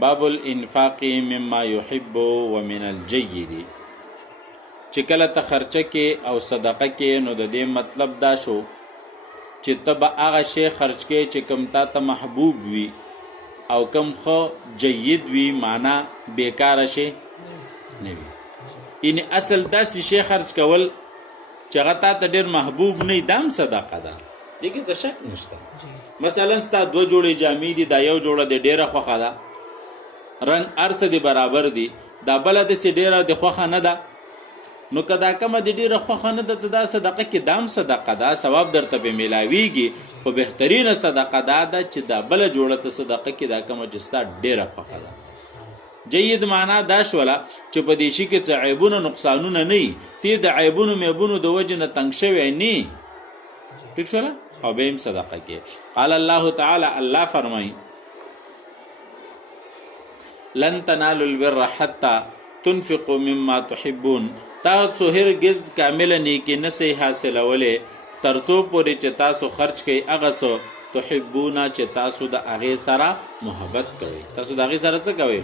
باب الانفاق مما يحب ومن الجيد. چې کله ته خرچه کې او صدقه کې نو د دې مطلب دا شو چې ته به هغه شی خرچ کې چې کوم تا ته محبوب وي او کوم خو جید وي، معنا بیکاره شي نه وي. یعنی اصل داسې شی خرچ کول چې هغه تا ته ډېر محبوب نه وي، دام صدقه ده، دې کې څه شک نشته. مثلا ستا 2 جوړې جامې دي، دا یو جوړه د ډېره خوښه ده، رنګ ارڅه دی برابر دی، دا بله داسې ډېره د خوښه نه ده، نو که دا کومه د ډېره خوښه نه ده ته دا صدقه کې دام صدقه ده، ثواب درته پې میلاویږي. خو بهترینه صدقه دا ده چې دا بله جوړه ته صدقه کې دا کومه چې ستا ډېره خوښه ده. جید معنا دا شوله چې په دې شي کې څه عیبونه نقصانونه نه وي، تی د عیبونو میبونو د وجې نه تنګ شوی نه، ټیک شوله، او به هم صدقه کې. قال الله تعالی، الله فرمایي لن تنالوا البر حتى تنفقوا مما تحبون. تاسو هرگز کامله نیکی نشئ حاصلولی تر څو پورې چې تاسو خرچ کوئ هغه څه تحبونه چې تاسو د هغې سره محبت کوئ. تاسو د هغې سره څه کوئ؟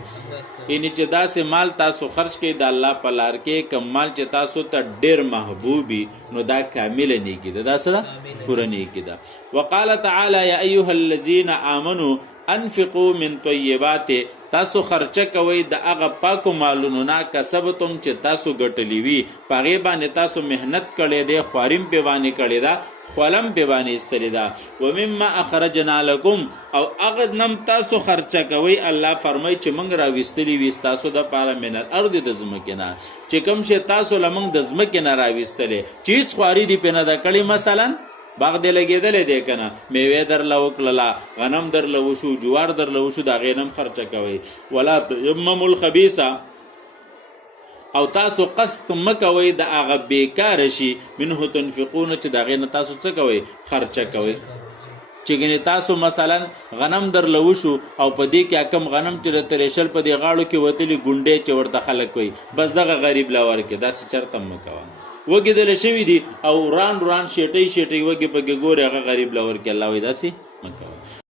یعنې چې داسې مال تاسو خرچ کوئ د الله په لار کې، کوم مال چې تاسو ته ډېر محبوبي، نو دا کامله نیکي ده، دا څه ده؟ پوره نیکي ده. وقال تعالی یا ایها الذین آمنوا انفقوا من طیبات، تاسو خرچه کوئ د هغه پاکو مالونو نه کسبتم چې تاسو ګټلی وي، په هغې باندې تاسو محنت کړی دی، خواریم پې باندې کړې ده، خولم پې باندې ایستلې ده. ومما اخرجنا لکم، او هغه نم تاسو خرچه کوئ، الله فرمایي چې موږ راویستلي وي ستاسو دپاره من الارض، د ځمکې نه، چې کوم شی تاسو له موږ د ځمکې نه راویستلی چې هېڅ خواري دې پې نه ده کړې، مثلا باغ دې لګېدلی دی که نه، میوې درله وکړله، غنم درله وشو، جوار درله وشو، د هغې نم خرچه کوئ. ولا تیمموا الخبیثه، او تاسو قصد مه کوئ د هغه بیکاره شي، منه تنفقون چې د هغې نه تاسو څه کوئ؟ خرچه کوئ. چې ګنې تاسو مثلا غنم درله وشو او په دې کې کم غنم چې د تریشل په دې غاړو کې وتلي ګونډې چې ورته خلک کوي، بس دغه غریب له ورکې، داسې چرته مه کوه. وږې دله شوي دي او ران ران شیټۍ شیټۍ وږې پکې ګورې، هغه غریب له ورکې، الله وایي داسې مه کوه.